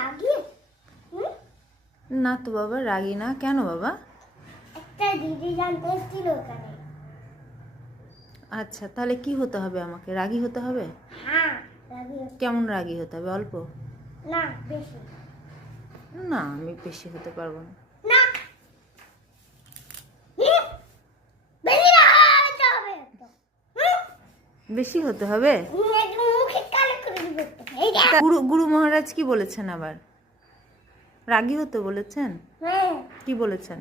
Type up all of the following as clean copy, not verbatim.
রাগি? না তো বাবা, রাগি না। কেন বাবা? একটা দিদি জানতে এসেছিল ওখানে। আচ্ছা, তাহলে কি হতে হবে? আমাকে রাগী হতে হবে? হ্যাঁ, রাগি। কেমন রাগী হতে হবে? অল্প? না, বেশি। না, আমি বেশি হতে পারবো না। না, বেশি রাগাতে হবে তো। বেশি হতে হবে? একদম মুখে কালো করে দিবে তো। এই দেখ। গুরু মহারাজ কি বলেছেন আবার? রাগী হতে বলেছেন? হ্যাঁ, কি বলেছেন?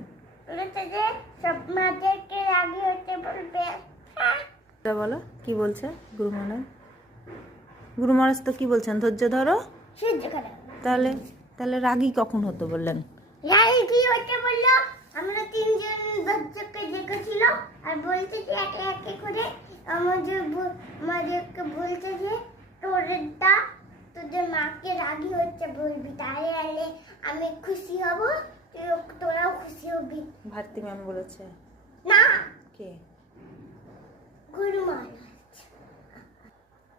বলেছে যে সব মাদেরকে রাগি হতে বলবে। এটা বলো, কি বলছে গুরু মহারাজ? গুরু মহারাজ তো কি বলছেন? ধৈর্য ধরো। সহ্য করে। তাহলে তাহলে রাগী কখন হতে বললেন? রাগি কি হতে বললো? আমরা তিনজন দর্শককে দেখেছিল আর বলছে যে একে একে করে আমাদেরকে বলছে যে তোদের মাকে রাগি হচ্ছে বলবি, তাহলে আমি খুশি হব, তোরাও খুশি হবি। ভারতী ম্যাম বলেছে? না, কে? গুরু মহারাজ।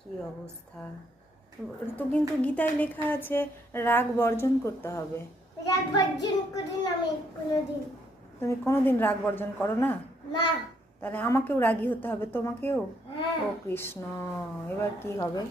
কি অবস্থা! তো কিন্তু গীতায় লেখা আছে রাগ বর্জন করতে হবে। রাগ বর্জন করি না আমি কোনোদিন। তুমি কোনোদিন রাগ বর্জন করো না? না। তাহলে আমাকেও রাগী হতে হবে, তোমাকেও? হ্যাঁ। ও কৃষ্ণ, এবার কি হবে?